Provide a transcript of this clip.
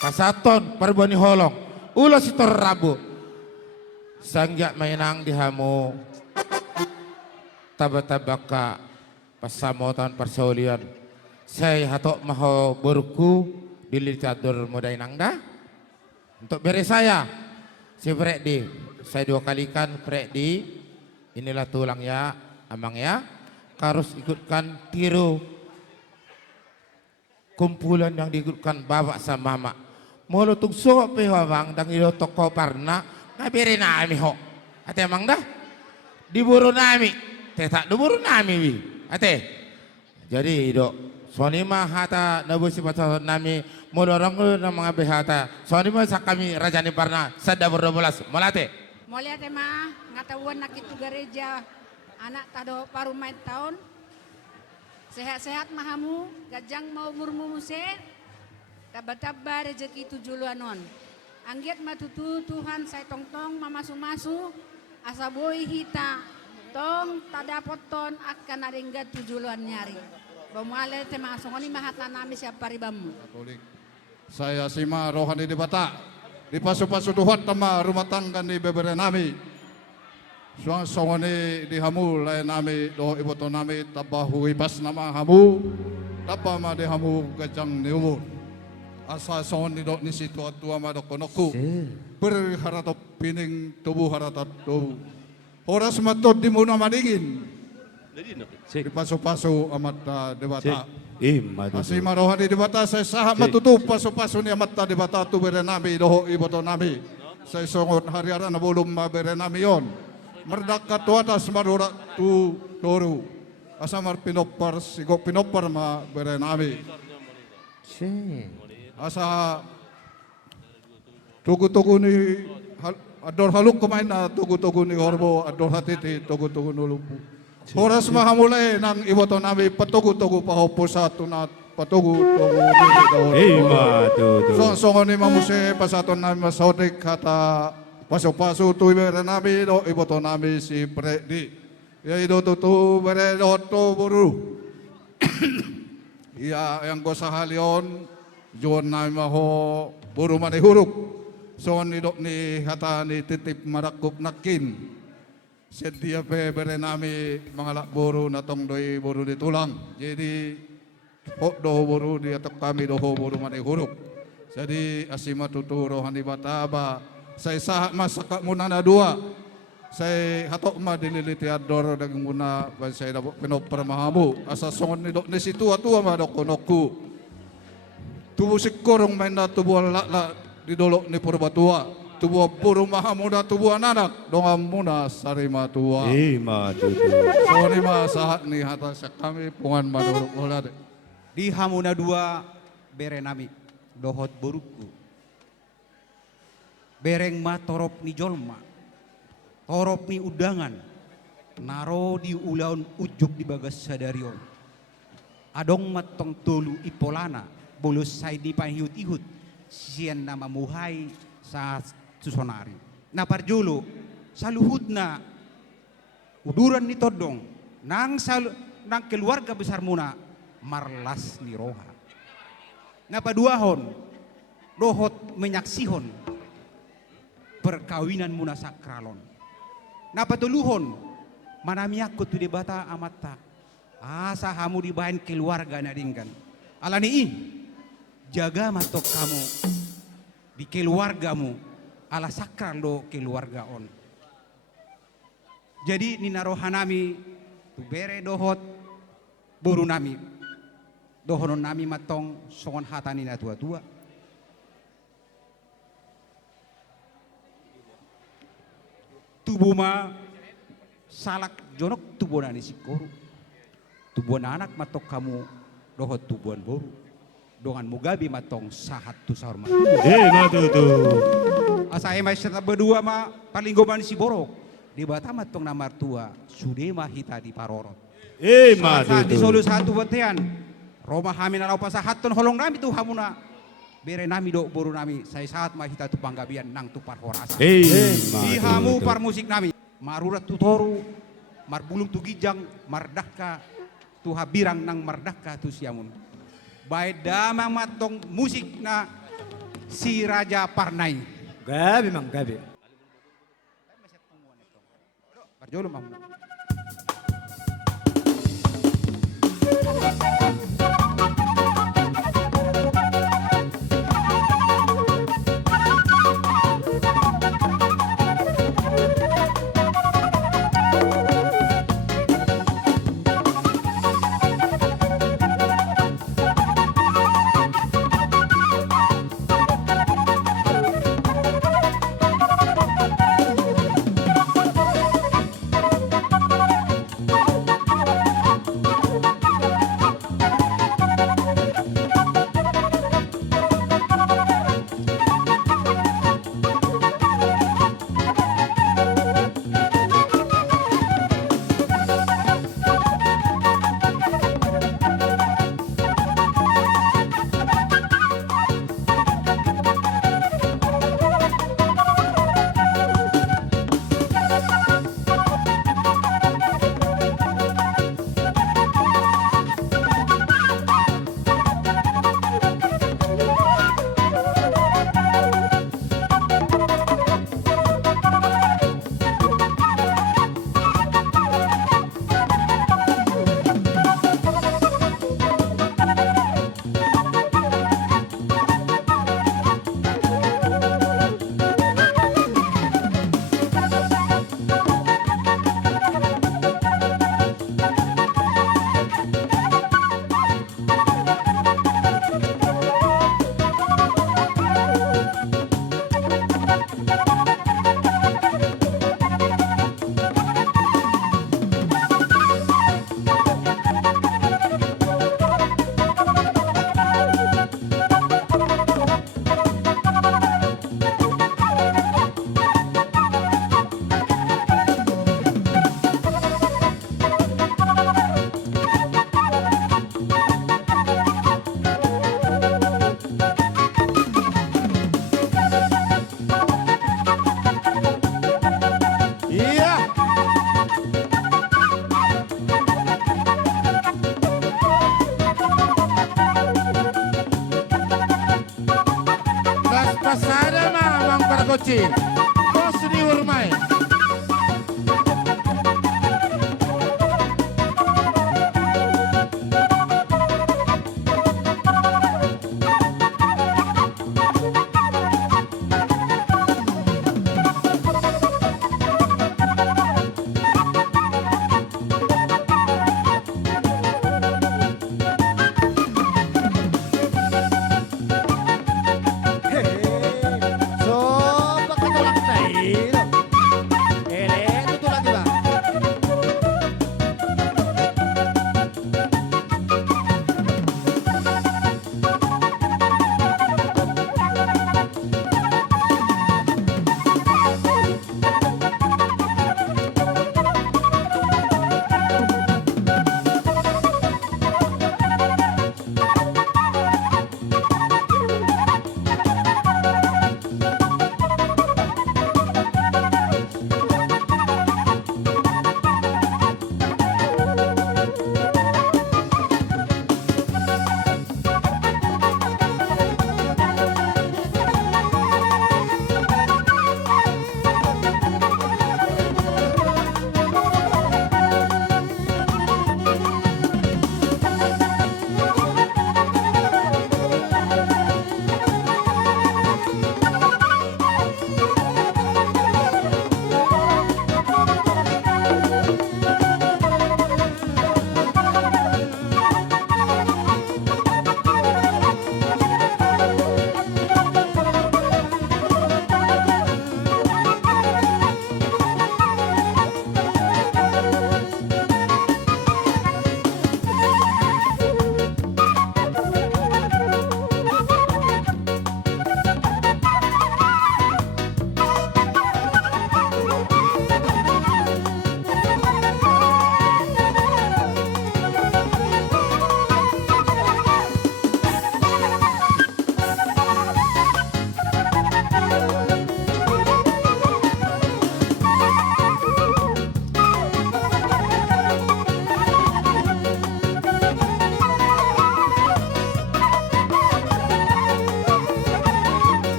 Pasaton perboni holong ulo sitor rabu sanggak mainang dihamu tabatabaka pasamotan persaulian saya hatok maho burku di literatur modai nangda untuk beri saya si Freddy saya 2 kalikan Freddy inilah tulang ya amang ya harus ikutkan tiru kumpulan yang diikutkan bapak sama mama mulu tungso pe bang dang ilo toko parna ngabere nami ho ate emang dah diburu nami te tak diburu nami wi ate jadi do soni mah hata nabu sifat nami mulu orang na mga behata soni mah sakami rajani parna sada berdobolas molate Molate mah ngatawan nak itu gereja anak tado paru main tahun sehat-sehat mahamu gajang mau murmu muse taba-taba rezeki 7 luanon anggiat matutu Tuhan saya tong-tong mamasu-masu asa boy hita tong tadapot ton akan aringga 7 luan nyari bamale tema songoni mahata nami siapa ribamu saya sima rohani di bata di pasu-pasu Tuhan tema rumah tangga di bebere nami suang songoni di hamu lain nami do iboto nami tabahu ipas nama hamu tapa ma di hamu gajang ni umur asa songoni do ni situ atua ma do konoku berharatop pining tubuh haratat tubuh horas matot di muna madingin di pasu-pasu amat debata asih marohani di bata saya sahab matutup pasu-pasu ni amat debata tu bere nami do iboto nami saya songot hari-hari na belum ma bere nami yon merdaka tu atas marura tu toru asamar pinopar sigok pinopar ma bere nami asa tugu-tugu ni ador haluk kumain na tugu-tugu ni horbo ador hatiti tugu-tugu nulupu horas mahamulay nang iboto nami patugu-tugu pahopo sa tunat patugu-tugu ni songo ni mamuse pasaton nami masotik kata paso-paso tu bere nami do iboto nami si Freddy ya ido tu bere do tu buru iya yang ko sahalion jon nami maho buru mani huruk son idok ni hata ni titip marakup nakin sedia pe bere nami mangalak buru natong doi buru di tulang jadi hok do buru di atok kami do buru mani huruk jadi asima tutu rohani bataba saya sah masak munana 2 saya hatok ma dililiti ador dengan muna saya dapat penopar mahamu asa songon ni dok ni situ atua ma dok konoku tubuh sikorong main na tubuh lak di dolok ni purbatua tubuh puru mahamuda tubuh anak dongam muna sarima tua soni ma sahat ni hata kami pungan maduruk olade di hamuna 2 bere nami dohot buruku bereng ma torop ni jolma torop ni udangan naro di ulaun ujuk di bagas sadarion adong matong tulu ipolana bolus say di pahihut-ihut siyan na mamuhay sa susonari na parjulo saluhud na uduran ni todong nang keluarga besar muna marlas ni roha na paduahon dohot menyaksihon perkawinan muna sakralon na patuluhon manamiakot tu debata amata asa hamu dibahan keluarga na dinggan alani jaga matok kamu di keluargamu ala sakral do keluarga on jadi nina rohanami tu bere dohot buru nami dohonon nami matong songon hata nina tua-tua tubuh ma salak jonok tubuh nani sikoru tubuh anak matok kamu dohot tubuhan boru dongan mugabi matong sahat tu sahur matu asa emai serta berdua ma paling goman si borok di bata matong namar tua sudema hita di parorot saat di solu satu batean Roma hamin alau pasahaton holong nami tu hamuna bere nami do boru nami saya saat ma hita tu panggabian nang tu parhorasa di hamu par musik nami marurat tu toru mar bulung tu gijang mardaka tu habirang nang mardaka tu siamun baik dama matong musik na si Raja Parnai. Gabi mang gabi. Barjolo mam. Iya. Las pasada mah Mang Pargoci. Bos dihormati.